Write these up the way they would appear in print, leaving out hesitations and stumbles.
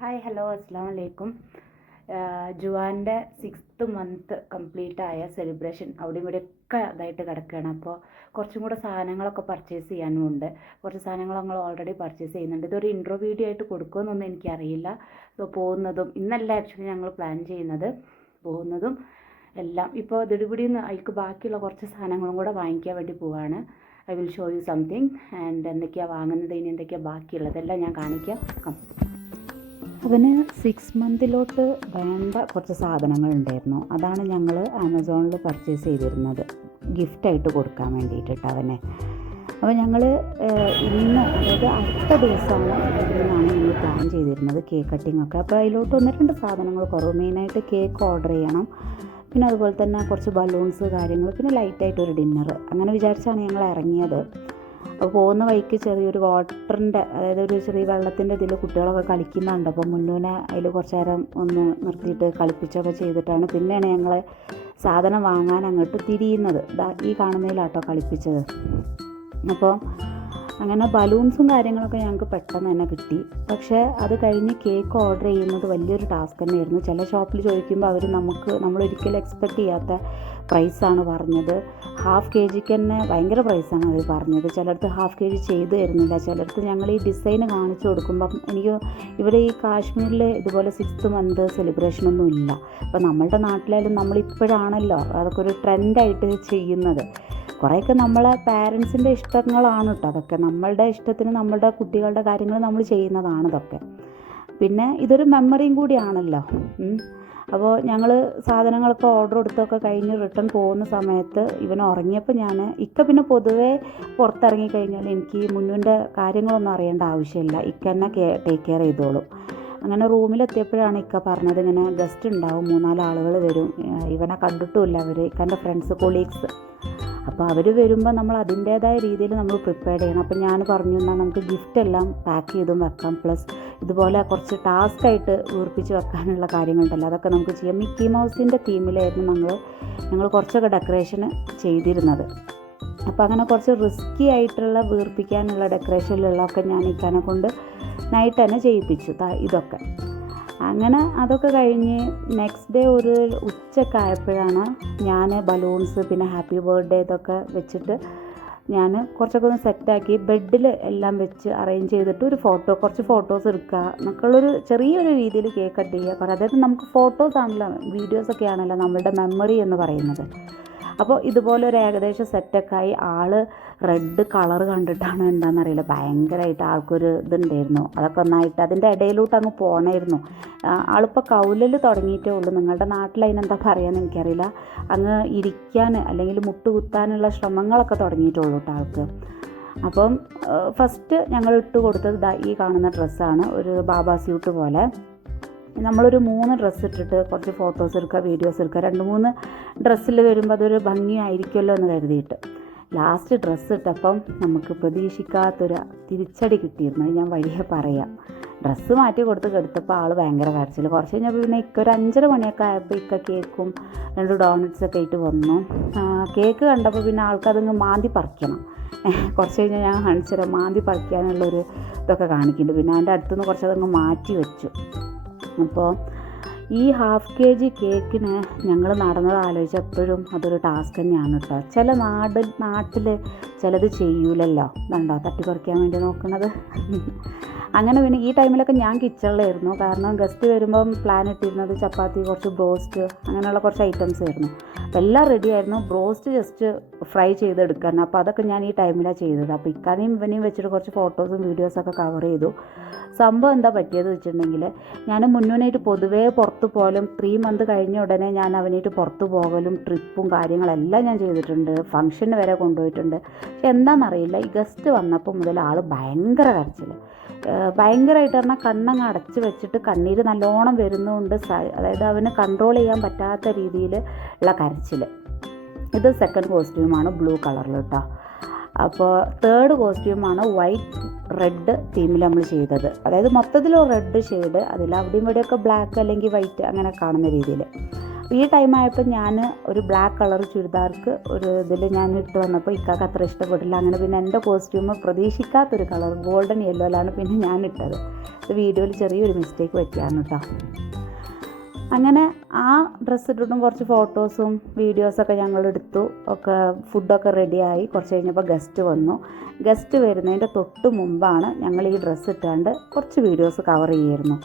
Hi hello അസ്സാം വലൈക്കും. ജുവാൻ്റെ 6th month complete ആയ സെലിബ്രേഷൻ അവിടെ ഇവിടെയൊക്കെ ഇതായിട്ട് കിടക്കുകയാണ്. അപ്പോൾ കുറച്ചും കൂടെ സാധനങ്ങളൊക്കെ പർച്ചേസ് ചെയ്യാനുമുണ്ട്. കുറച്ച് സാധനങ്ങൾ ഞങ്ങൾ ഓൾറെഡി പർച്ചേസ് ചെയ്യുന്നുണ്ട്. ഇതൊരു ഇൻട്രോ വീഡിയോ ആയിട്ട് കൊടുക്കുമെന്നൊന്നും എനിക്കറിയില്ല. ഇപ്പോൾ പോകുന്നതും ഇന്നല്ല ആക്ച്വലി ഞങ്ങൾ പ്ലാൻ ചെയ്യുന്നത്, പോകുന്നതും എല്ലാം ഇപ്പോൾ ദിടുപിടിന്ന് അതിലേക്ക് ബാക്കിയുള്ള കുറച്ച് സാധനങ്ങളും കൂടെ വാങ്ങിക്കാൻ വേണ്ടി പോവുകയാണ്. I will show you something and എന്തൊക്കെയാണ് വാങ്ങുന്നത്, ഇനി എന്തൊക്കെയാണ് ബാക്കിയുള്ളതെല്ലാം ഞാൻ കാണിക്കാം. അവന് 6 മന്തിലോട്ട് വേണ്ട കുറച്ച് സാധനങ്ങളുണ്ടായിരുന്നു. അതാണ് ഞങ്ങൾ ആമസോണിൽ പർച്ചേസ് ചെയ്തിരുന്നത് ഗിഫ്റ്റായിട്ട് കൊടുക്കാൻ വേണ്ടിയിട്ടിട്ട് അവനെ. അപ്പോൾ ഞങ്ങൾ ഇന്ന്, അതായത് അടുത്ത ദിവസമാണ് ഇവിടുന്നാണ് ഞങ്ങൾ പ്ലാൻ ചെയ്തിരുന്നത് കേക്ക് കട്ടിംഗ് ഒക്കെ. അപ്പോൾ അതിലോട്ട് 1-2 സാധനങ്ങൾ കുറവ്, മെയിനായിട്ട് കേക്ക് ഓർഡർ ചെയ്യണം, പിന്നെ അതുപോലെ തന്നെ കുറച്ച് ബലൂൺസ് കാര്യങ്ങൾ, പിന്നെ ലൈറ്റായിട്ടൊരു ഡിന്നർ. അങ്ങനെ വിചാരിച്ചാണ് ഞങ്ങൾ ഇറങ്ങിയത്. അപ്പോൾ പോകുന്ന വഴിക്ക് ചെറിയൊരു വാട്ടറിൻ്റെ, അതായത് ഒരു ചെറിയ വെള്ളത്തിൻ്റെ ഇതിൽ കുട്ടികളൊക്കെ കളിക്കുന്നുണ്ട്. അപ്പോൾ മുന്നൂനെ അതിൽ കുറച്ച് നേരം ഒന്ന് നിർത്തിയിട്ട് കളിപ്പിച്ചൊക്കെ ചെയ്തിട്ടാണ് പിന്നെയാണ് ഞങ്ങൾ സാധനം വാങ്ങാൻ അങ്ങോട്ട് തിരിയുന്നത്. ഈ കാണുന്നതിലാട്ടോ കളിപ്പിച്ചത്. അപ്പോൾ അങ്ങനെ ബലൂൺസും കാര്യങ്ങളൊക്കെ ഞങ്ങൾക്ക് പെട്ടെന്ന് തന്നെ കിട്ടി. പക്ഷേ അത് കഴിഞ്ഞ് കേക്ക് ഓർഡർ ചെയ്യുന്നത് വലിയൊരു ടാസ്ക് തന്നെയായിരുന്നു. ചില ഷോപ്പിൽ ചോദിക്കുമ്പോൾ അവർ നമ്മളൊരിക്കലും എക്സ്പെക്റ്റ് ചെയ്യാത്ത പ്രൈസാണ് പറഞ്ഞത്. ½ kg തന്നെ ഭയങ്കര പ്രൈസാണ് അവർ പറഞ്ഞത്. ചിലടത്ത് ½ kg ചെയ്ത് തരുന്നില്ല. ചിലടത്ത് ഞങ്ങൾ ഈ ഡിസൈൻ കാണിച്ചു കൊടുക്കുമ്പം എനിക്ക് ഇവിടെ ഈ കാശ്മീരിൽ ഇതുപോലെ 6th മന്ത് സെലിബ്രേഷനൊന്നും ഇല്ല. അപ്പോൾ നമ്മളുടെ നാട്ടിലായാലും നമ്മളിപ്പോഴാണല്ലോ അതൊക്കെ ഒരു ട്രെൻഡായിട്ട് ചെയ്യുന്നത്. കുറേയൊക്കെ നമ്മളെ പാരൻസിൻ്റെ ഇഷ്ടങ്ങളാണ് കേട്ടോ അതൊക്കെ. നമ്മളുടെ ഇഷ്ടത്തിന് നമ്മളുടെ കുട്ടികളുടെ കാര്യങ്ങൾ നമ്മൾ ചെയ്യുന്നതാണ് ഇതൊക്കെ. പിന്നെ ഇതൊരു മെമ്മറിയും കൂടിയാണല്ലോ. അപ്പോൾ ഞങ്ങൾ സാധനങ്ങളൊക്കെ ഓർഡർ എടുത്തൊക്കെ കഴിഞ്ഞ് റിട്ടേൺ പോകുന്ന സമയത്ത് ഇവൻ ഉറങ്ങിയപ്പോൾ പിന്നെ പൊതുവേ പുറത്തിറങ്ങി കഴിഞ്ഞാൽ എനിക്ക് മുന്നിൻ്റെ കാര്യങ്ങളൊന്നും അറിയേണ്ട ആവശ്യമില്ല, തന്നെ ടേക്ക് കെയർ ചെയ്തോളും. അങ്ങനെ റൂമിലെത്തിയപ്പോഴാണ് പറഞ്ഞത് ഇങ്ങനെ ഗസ്റ്റ് ഉണ്ടാവും, 3-4 ആളുകൾ വരും, ഇവനെ കണ്ടിട്ടുമില്ല അവർ, ഇക്കൻ്റെ ഫ്രണ്ട്സ് കൊളീഗ്സ്. അപ്പോൾ അവർ വരുമ്പോൾ നമ്മൾ അതിൻ്റേതായ രീതിയിൽ നമ്മൾ പ്രിപ്പയർ ചെയ്യണം. അപ്പോൾ ഞാൻ പറഞ്ഞു, എന്നാൽ നമുക്ക് ഗിഫ്റ്റ് എല്ലാം പാക്ക് ചെയ്തും വെക്കാം, പ്ലസ് ഇതുപോലെ കുറച്ച് ടാസ്ക്കായിട്ട് വീർപ്പിച്ച് വെക്കാനുള്ള കാര്യങ്ങളുണ്ടല്ലോ അതൊക്കെ നമുക്ക് ചെയ്യാം. മിക്കി മൗസിൻ്റെ തീമിലായിരുന്നു ഞങ്ങൾ കുറച്ചൊക്കെ ഡെക്കറേഷന് ചെയ്തിരുന്നത്. അപ്പോൾ അങ്ങനെ കുറച്ച് റിസ്ക്കി ആയിട്ടുള്ള വീർപ്പിക്കാനുള്ള ഡെക്കറേഷനിലുള്ളതൊക്കെ ഞാൻ ഇക്കാനെ കൊണ്ട് നൈറ്റ് തന്നെ ചെയ്യിപ്പിച്ചു ഇതൊക്കെ. അങ്ങനെ അതൊക്കെ കഴിഞ്ഞ് നെക്സ്റ്റ് ഡേ ഒരു ഉച്ചക്കായപ്പോഴാണ് ഞാൻ ബലൂൺസ് പിന്നെ ഹാപ്പി ബർത്ത്ഡേ ഇതൊക്കെ വെച്ചിട്ട് ഞാൻ കുറച്ചൊക്കെ ഒന്ന് സെറ്റാക്കി ബെഡിൽ എല്ലാം വെച്ച് അറേഞ്ച് ചെയ്തിട്ട് കുറച്ച് ഫോട്ടോസ് എടുക്കുക എന്നൊക്കെയുള്ളൊരു ചെറിയൊരു രീതിയിൽ കേക്ക് കട്ട് ചെയ്യുക. അതായത് നമുക്ക് ഫോട്ടോസ് ആണല്ലോ, വീഡിയോസൊക്കെ ആണല്ലോ നമ്മളുടെ മെമ്മറി എന്ന് പറയുന്നത്. അപ്പോൾ ഇതുപോലെ ഒരു ഏകദേശം സെറ്റൊക്കെയായി. റെഡ് കളർ കണ്ടിട്ടാണ് എന്താണെന്നറിയില്ല, ഭയങ്കരമായിട്ട് ആൾക്കൊരു ഇതുണ്ടായിരുന്നു. അതൊക്കെ ഒന്നായിട്ട് അതിൻ്റെ ഇടയിലോട്ട് അങ്ങ് പോകണമായിരുന്നു. ആളിപ്പോൾ കൗലിൽ തുടങ്ങിയിട്ടേ ഉള്ളൂ. നിങ്ങളുടെ നാട്ടിൽ അതിനെന്താ പറയുകയെന്ന് എനിക്കറിയില്ല. അങ്ങ് ഇരിക്കാൻ അല്ലെങ്കിൽ മുട്ടുകുത്താനുള്ള ശ്രമങ്ങളൊക്കെ തുടങ്ങിയിട്ടുള്ളൂ കേട്ടോ ആൾക്ക്. അപ്പം ഫസ്റ്റ് ഞങ്ങൾ ഇട്ട് കൊടുത്തത് ഈ കാണുന്ന ഡ്രസ്സാണ്, ഒരു ബാബാ സ്യൂട്ട് പോലെ. നമ്മളൊരു 3 ഡ്രസ്സ് ഇട്ടിട്ട് കുറച്ച് ഫോട്ടോസ് എടുക്കുക, വീഡിയോസ് എടുക്കുക. 2-3 ഡ്രസ്സിൽ വരുമ്പോൾ അതൊരു ഭംഗിയായിരിക്കുമല്ലോ എന്ന് കരുതിയിട്ട് ലാസ്റ്റ് ഡ്രസ്സ് ഇട്ടപ്പം നമുക്ക് പ്രതീക്ഷിക്കാത്തൊരു തിരിച്ചടി കിട്ടിയിരുന്നു. ഞാൻ വഴിയെ പറയാം. ഡ്രസ്സ് മാറ്റി കൊടുത്ത് കെടുത്തപ്പോൾ ആൾ ഭയങ്കര കരച്ചിൽ. കുറച്ച് കഴിഞ്ഞപ്പോൾ പിന്നെ ഒരു 5:30 മണിയൊക്കെ ആയപ്പോൾ കേക്കും 2 ഡോണറ്റ്സൊക്കെ ആയിട്ട് വന്നു. കേക്ക് കണ്ടപ്പോൾ പിന്നെ ആൾക്കതങ്ങ് മാന്തി പറിക്കണം. കുറച്ച് കഴിഞ്ഞാൽ ഞാൻ കാണിച്ചുതരാം, മാന്തി പറിക്കാനുള്ളൊരു ഇതൊക്കെ കാണിക്കുന്നുണ്ട്. പിന്നെ അതിൻ്റെ അടുത്തുനിന്ന് കുറച്ചതങ്ങ് മാറ്റി വെച്ചു. അപ്പോൾ ഈ ½ kg കേക്കിന് ഞങ്ങൾ നടന്നത് ആലോചിച്ചപ്പോഴും അതൊരു ടാസ്ക് തന്നെയാണ് കേട്ടോ. ചില നാട്ടിൽ ചിലത് ചെയ്യൂലല്ലോ, ഇതുണ്ടോ തട്ടിപ്പറിക്കാൻ വേണ്ടി നോക്കുന്നത്. അങ്ങനെ പിന്നെ ഈ ടൈമിലൊക്കെ ഞാൻ കിച്ചണിലായിരുന്നു. കാരണം ഗസ്റ്റ് വരുമ്പം പ്ലാൻ ഇട്ടിരുന്നത് ചപ്പാത്തി, കുറച്ച് ബ്രോസ്റ്റ്, അങ്ങനെയുള്ള കുറച്ച് ഐറ്റംസ് ആയിരുന്നു. അപ്പോൾ എല്ലാം റെഡി ആയിരുന്നു. ബ്രോസ്റ്റ് ജസ്റ്റ് ഫ്രൈ ചെയ്തെടുക്കണം. അപ്പോൾ അതൊക്കെ ഞാൻ ഈ ടൈമിലാണ് ചെയ്തത്. അപ്പോൾ ഇക്കാനെയും ഇവനെയും വെച്ചിട്ട് കുറച്ച് ഫോട്ടോസും വീഡിയോസൊക്കെ കവർ ചെയ്തു. സംഭവം എന്താ പറ്റിയത് വെച്ചിട്ടുണ്ടെങ്കിൽ, ഞാൻ മുന്നോനായിട്ട് പൊതുവേ പുറത്ത് പോകലും 3 മന്ത് കഴിഞ്ഞ ഉടനെ ഞാൻ അവനായിട്ട് പുറത്ത് പോകലും ട്രിപ്പും കാര്യങ്ങളെല്ലാം ഞാൻ ചെയ്തിട്ടുണ്ട്. ഫംഗ്ഷന് വരെ കൊണ്ടുപോയിട്ടുണ്ട്. പക്ഷെ എന്താണെന്നറിയില്ല, ഈ ഗസ്റ്റ് വന്നപ്പോൾ മുതൽ ആൾ ഭയങ്കര കരച്ചിൽ, ഭയങ്കരമായിട്ട് പറഞ്ഞാൽ കണ്ണങ്ങ് അടച്ച് വെച്ചിട്ട് കണ്ണീര് നല്ലോണം വരുന്നതുകൊണ്ട് അതായത് അവന് കൺട്രോൾ ചെയ്യാൻ പറ്റാത്ത രീതിയിൽ ഉള്ള കരച്ചിൽ. ഇത് സെക്കൻഡ് കോസ്റ്റ്യൂമാണ്, ബ്ലൂ കളറിൽ കേട്ടോ. അപ്പോൾ തേർഡ് കോസ്റ്റ്യൂമാണ് വൈറ്റ് റെഡ് തീമിൽ നമ്മൾ ചെയ്തത്. അതായത് മൊത്തത്തിൽ റെഡ് ഷെയ്ഡ്, അതിൽ അവിടെയും ഇവിടെയൊക്കെ ബ്ലാക്ക് അല്ലെങ്കിൽ വൈറ്റ് അങ്ങനെ കാണുന്ന രീതിയിൽ. ഈ ടൈമായപ്പോൾ ഞാൻ ഒരു ബ്ലാക്ക് കളർ ചുരിദാർക്ക് ഒരു ഇതിൽ ഞാൻ ഇട്ട് വന്നപ്പോൾ ഇക്കാക്ക് അത്ര ഇഷ്ടപ്പെട്ടില്ല. അങ്ങനെ പിന്നെ എൻ്റെ കോസ്റ്റ്യൂം പ്രതീക്ഷിക്കാത്തൊരു കളർ ഗോൾഡൻ യെല്ലോയിലാണ് പിന്നെ ഞാൻ ഇട്ടത്. ഇത് വീഡിയോയിൽ ചെറിയൊരു മിസ്റ്റേക്ക് പറ്റിയാണ് കേട്ടോ. അങ്ങനെ ആ ഡ്രസ്സ് ഇട്ടിട്ടും കുറച്ച് ഫോട്ടോസും വീഡിയോസൊക്കെ ഞങ്ങൾ എടുത്തു. ഒക്കെ ഫുഡൊക്കെ റെഡിയായി. കുറച്ച് കഴിഞ്ഞപ്പോൾ ഗസ്റ്റ് വന്നു. ഗസ്റ്റ് വരുന്നതിൻ്റെ തൊട്ട് മുമ്പാണ് ഞങ്ങൾ ഈ ഡ്രസ്സ് ഇട്ടാണ്ട് കുറച്ച് വീഡിയോസ് കവർ ചെയ്യായിരുന്നു.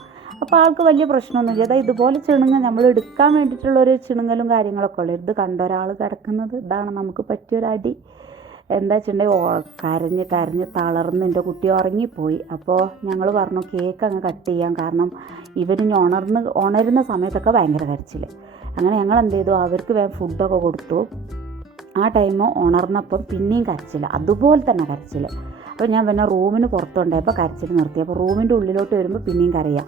അപ്പോൾ ആൾക്ക് വലിയ പ്രശ്നമൊന്നുമില്ല. അതായത് ഇതുപോലെ ചിണുങ്ങ നമ്മൾ എടുക്കാൻ വേണ്ടിയിട്ടുള്ളൊരു ചിണുങ്ങലും കാര്യങ്ങളൊക്കെ ഉള്ളു. ഇത് കണ്ട ഒരാൾ കിടക്കുന്നത് ഇതാണ് നമുക്ക് പറ്റിയൊരടി. എന്താ വെച്ചിട്ടുണ്ടെങ്കിൽ കരഞ്ഞ് തളർന്ന് എൻ്റെ കുട്ടി ഉറങ്ങിപ്പോയി. അപ്പോൾ ഞങ്ങൾ പറഞ്ഞു കേക്ക് അങ്ങ് കട്ട് ചെയ്യാം, കാരണം ഇവരിഞ്ഞ് ഉണരുന്ന സമയത്തൊക്കെ ഭയങ്കര കരച്ചിൽ. അങ്ങനെ ഞങ്ങൾ എന്ത് ചെയ്തു, അവർക്ക് വേഗം ഫുഡൊക്കെ കൊടുത്തു. ആ ടൈം ഉണർന്നപ്പം പിന്നെയും കരച്ചിൽ, അതുപോലെ തന്നെ കരച്ചിൽ. അപ്പോൾ ഞാൻ പിന്നെ റൂമിന് പുറത്തുണ്ടായപ്പോൾ കരച്ചിൽ നിർത്തി. അപ്പോൾ റൂമിൻ്റെ ഉള്ളിലോട്ട് വരുമ്പോൾ പിന്നെയും കരയുക.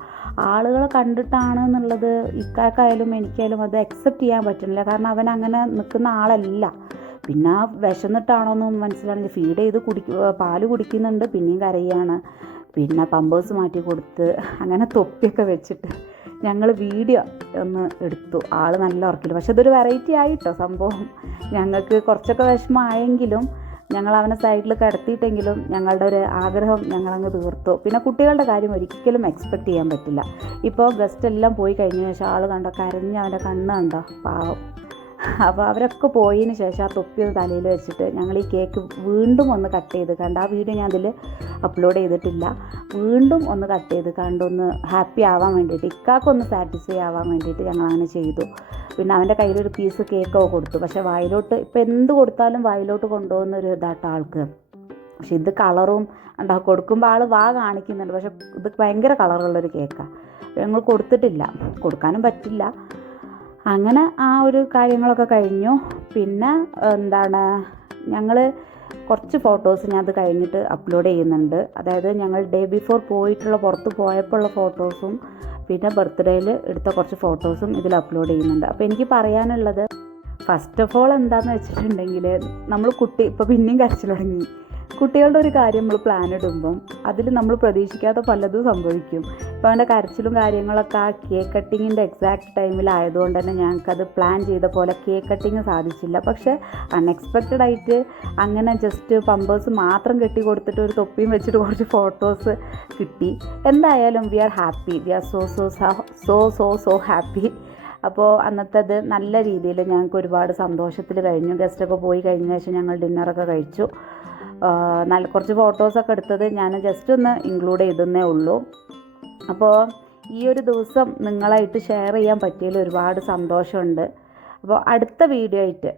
ആളുകളെ കണ്ടിട്ടാണ് എന്നുള്ളത് ഇക്കാക്കായാലും എനിക്കായാലും അത് അക്സെപ്റ്റ് ചെയ്യാൻ പറ്റുന്നില്ല. കാരണം അവൻ അങ്ങനെ നിൽക്കുന്ന ആളല്ല. പിന്നെ വിശന്നിട്ടാണോന്നും മനസ്സിലാണെങ്കിൽ ഫീഡ് ചെയ്ത് പാല് കുടിക്കുന്നുണ്ട്, പിന്നെയും കരയാണ്. പിന്നെ പമ്പേഴ്സ് മാറ്റി കൊടുത്ത് അങ്ങനെ തൊപ്പിയൊക്കെ വെച്ചിട്ട് ഞങ്ങൾ വീഡിയോ ഒന്ന് എടുത്തു. ആൾ നല്ല ഉറക്കില്ല. പക്ഷെ അതൊരു വെറൈറ്റി ആയിട്ടോ സംഭവം. ഞങ്ങൾക്ക് കുറച്ചൊക്കെ വിഷമമായെങ്കിലും ഞങ്ങൾ അവനെ സൈഡിൽ കിടത്തിയിട്ടെങ്കിലും ഞങ്ങളുടെ ഒരു ആഗ്രഹം ഞങ്ങളങ്ങ് തീർത്തു. പിന്നെ കുട്ടികളുടെ കാര്യം ഒരിക്കലും എക്സ്പെക്റ്റ് ചെയ്യാൻ പറ്റില്ല. ഇപ്പോൾ ഗസ്റ്റ് എല്ലാം പോയി കഴിഞ്ഞ ശേഷം ആൾ കണ്ടോ കരഞ്ഞ് അവൻ്റെ കണ്ണ് കണ്ടോ പാവം. അപ്പോൾ അവരൊക്കെ പോയതിന് ശേഷം ആ തൊപ്പി തലയിൽ വെച്ചിട്ട് ഞങ്ങൾ ഈ കേക്ക് വീണ്ടും ഒന്ന് കട്ട് ചെയ്ത് കണ്ട്, ആ വീഡിയോ ഞാൻ അതിൽ അപ്ലോഡ് ചെയ്തിട്ടില്ല. വീണ്ടും ഒന്ന് കട്ട് ചെയ്ത് കണ്ടൊന്ന് ഹാപ്പി ആവാൻ വേണ്ടിയിട്ട്, ഇക്കാക്കൊന്ന് സാറ്റിസ്ഫൈ ആവാൻ വേണ്ടിയിട്ട് ഞങ്ങൾ അങ്ങനെ ചെയ്തു. പിന്നെ അവൻ്റെ കയ്യിലൊരു പീസ് കേക്കൊക്കെ കൊടുത്തു. പക്ഷേ വായിലോട്ട് ഇപ്പോൾ എന്ത് കൊടുത്താലും വായിലോട്ട് കൊണ്ടുപോകുന്ന ഒരു ഇതാട്ടോ ആൾക്ക്. പക്ഷെ ഇത് കളറും ഉണ്ടാവും, കൊടുക്കുമ്പോൾ ആൾ കാണിക്കുന്നുണ്ട്. പക്ഷെ ഇത് ഭയങ്കര കളറുള്ളൊരു കേക്കാണ്. ഞങ്ങൾ കൊടുത്തിട്ടില്ല, കൊടുക്കാനും പറ്റില്ല. അങ്ങനെ ആ ഒരു കാര്യങ്ങളൊക്കെ കഴിഞ്ഞു. പിന്നെ ഞങ്ങൾ കുറച്ച് ഫോട്ടോസ് ഞാൻ അത് കഴിഞ്ഞിട്ട് അപ്ലോഡ് ചെയ്യുന്നുണ്ട്. അതായത് ഞങ്ങൾ ഡേ ബിഫോർ പോയിട്ടുള്ള പുറത്ത് പോയപ്പോൾ ഉള്ള ഫോട്ടോസും പിന്നെ ബർത്ത്ഡേയിൽ എടുത്ത കുറച്ച് ഫോട്ടോസും ഇതിൽ അപ്ലോഡ് ചെയ്യുന്നുണ്ട്. അപ്പോൾ എനിക്ക് പറയാനുള്ളത്, ഫസ്റ്റ് ഓഫ് ഓൾ എന്താണെന്ന് വെച്ചിട്ടുണ്ടെങ്കിൽ നമ്മൾ ഇപ്പോൾ പിന്നെയും കരച്ചിൽ തുടങ്ങി. കുട്ടികളുടെ ഒരു കാര്യം നമ്മൾ പ്ലാൻ ഇടുമ്പം അതിൽ നമ്മൾ പ്രതീക്ഷിക്കാത്ത പലതും സംഭവിക്കും. ഇപ്പോൾ അവൻ്റെ കരച്ചിലും കാര്യങ്ങളൊക്കെ ആ കേക്ക് കട്ടിങ്ങിൻ്റെ എക്സാക്റ്റ് ടൈമിലായതുകൊണ്ട് തന്നെ ഞങ്ങൾക്കത് പ്ലാൻ ചെയ്ത പോലെ കേക്ക് കട്ടിങ് സാധിച്ചില്ല. പക്ഷേ അൺഎക്സ്പെക്റ്റഡ് ആയിട്ട് അങ്ങനെ ജസ്റ്റ് പമ്പേഴ്സ് മാത്രം കെട്ടി കൊടുത്തിട്ട് ഒരു തൊപ്പിയും വെച്ചിട്ട് കുറച്ച് ഫോട്ടോസ് കിട്ടി. എന്തായാലും we are happy, we are so happy. അപ്പോൾ അന്നത്തേത് നല്ല രീതിയിൽ ഞങ്ങൾക്ക് ഒരുപാട് സന്തോഷത്തിൽ കഴിഞ്ഞു. ഗസ്റ്റൊക്കെ പോയി കഴിഞ്ഞ ശേഷം ഞങ്ങൾ ഡിന്നറൊക്കെ കഴിച്ചു. കുറച്ച് ഫോട്ടോസൊക്കെ എടുത്തത് ഞാൻ ജസ്റ്റ് ഒന്ന് ഇൻക്ലൂഡ് ചെയ്തേ ഉള്ളൂ. അപ്പോൾ ഈ ഒരു ദിവസം നിങ്ങളായിട്ട് ഷെയർ ചെയ്യാൻ പറ്റിയതിൽ ഒരുപാട് സന്തോഷമുണ്ട്. അപ്പോൾ അടുത്ത വീഡിയോ ആയിട്ട്